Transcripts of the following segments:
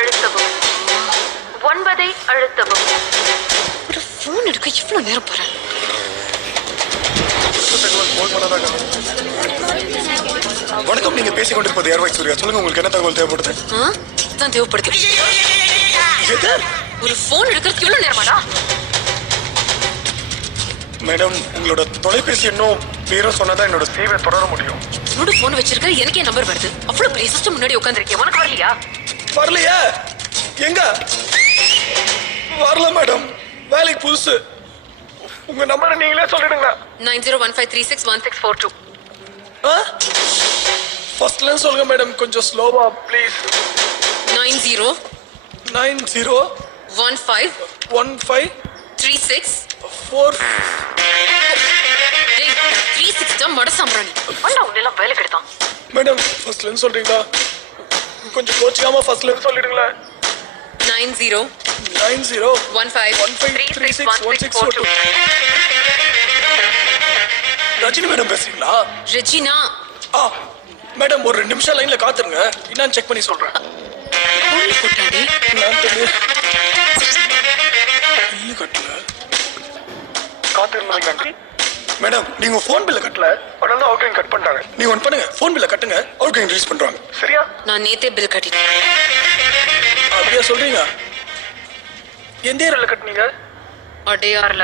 அழுத்தவும் 9 அழுத்தவும். ஒரு ஃபோன் எடுக்க இவ்வளவு நேரம் போறேன். வணக்கம், நீங்க பேசிக் கொண்டிருப்பது ஏர்வாய் சூர்யா. சொல்லுங்க, உங்களுக்கு என்ன தகவல் தேவைப்படுது? தான் தேவைப்படுது. எது? ஒரு ஃபோன் எடுக்கிறதுக்கு இவ்வளவு நேரமாடா? மேடம், உங்களோட தொலைபேசி எண்ணும் பேரும் சொன்னதான் என்னோட சேவை தொடர முடியும். என்னோட ஃபோன் வச்சிருக்க எனக்கே நம்பர் வருது. அவ்வளவு பெரிய சிஸ்டம் முன்னாடி உட்கார்ந்திருக்கேன். உனக்கு வரலையா? வரலையா? எங்க வரல மேடம், வேலைக்கு புதுசு. உங்க நம்பரை நீங்களே சொல்லிடுங்க. 9015361642. ஃபர்ஸ்ட்ல சொல்லுங்க மேடம், கொஞ்சம் ஸ்லோவா ப்ளீஸ். 901536 டேய் 36 தான் மட சம்பராணி. அண்ணா உன்னெல்லாம் வேலை கெடுத்தான். மேடம், ஃபர்ஸ்ட்ல சொல்றீங்களா? கொஞ்சம் கோச்சிக்காம ஃபர்ஸ்ட்ல சொல்லிடுங்களா? 9015361642. ரஜினி மேடம் பேசுறீங்களா? ரெஜினா. மேடம், ஒரு 2 நிமிஷம் லைன்ல காத்துருங்க, என்னன்னு செக் பண்ணி சொல்றேன். கோழி கொட்டாடி. நான் தெரியும். பில்லு கட்டல. காத்திருந்தீங்க மேடம், நீங்க போன் பில்ல கட்டல, அதனால தான் அவுட்கோயிங் கட் பண்ணிட்டாங்க. நீங்க ஒன் பண்ணுங்க, போன் பில்ல கட்டுங்க, அவுட்கோயிங் ரிலீஸ் பண்றாங்க. சரியா? நான் நேத்தே பில் கட்டிட்டேன். அப்படியே சொல்றீங்க? எந்த ஏரியால கட்டுனீங்க? அடையார்ல.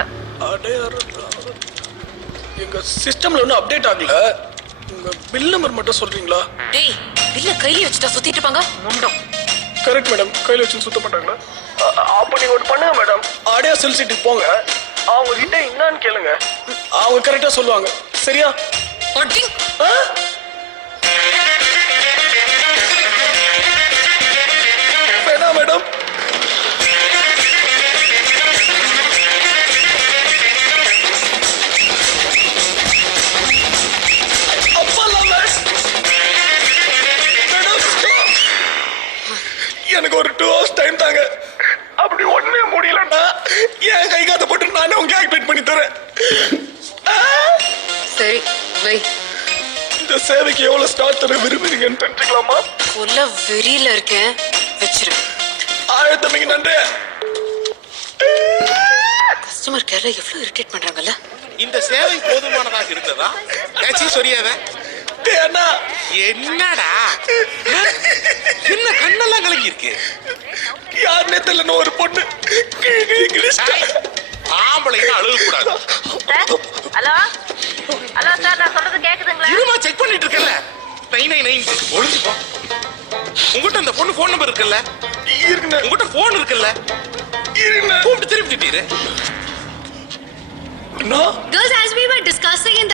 எங்க சிஸ்டம்ல ஒன்றும் அப்டேட் ஆகல. உங்க பில் நம்பர் மட்டும் சொல்றீங்களா? டேய் பில்ல கையில வச்சுட்டா சுத்திட்டு இருப்பாங்க. முண்டம். கரெக்ட் மேடம், கையில வச்சு சுத்த மாட்டாங்களா? அப்ப நீங்க ஒன்று பண்ணுங்க மேடம், ஆடியா செல் சீட்டுக்கு போங்க, அவங்க கிட்ட என்னன்னு கேளுங்க, அவங்க கரெக்டா சொல்லுவாங்க. சரியா? அடிங். வேணா மேடம். எனக்கு ஒரு 2 hours டைம் தாங்க. அப்படி ஒண்ணுமே முடியலன்னா என் கை காத்த போட்டு நானே உங்க ஆக்டிவேட் பண்ணி தரேன். சரி வை. இந்த சேவைக்கு எவ்வளவு ஸ்டார்ட் தர விரும்புறீங்கன்னு தெரிஞ்சுக்கலாமா? கொல்ல வெறியில இருக்கேன், வச்சிரு. ஆயத்தமிங்க, நன்றி. கஸ்டமர் கேர்ல எவ்வளவு இரிட்டேட் பண்றாங்கல்ல. இந்த சேவை போதுமானதாக இருந்ததா? ஏச்சி சொரியாத. அண்ணா, என்னடா என்ன கண்ணெல்லாம் கலங்கி இருக்கு? யாருன்னே தெரியல, ஒரு பொண்ணு ஆம்பளைங்க அழுக கூடாது. ஹலோ ஹலோ சார், நான் சொல்றது கேக்குதுங்களா? இருமா, செக் பண்ணிட்டு இருக்கல. 999 ஒளிஞ்சு போ. உங்ககிட்ட அந்த பொண்ணு போன் நம்பர் இருக்குல்ல? இருக்குண்ணே. உங்ககிட்ட போன் இருக்குல்ல? இருக்குண்ணே. கூப்பிட்டு திருப்பிட்டீரு. அண்ணா, Girls, as we were discussing in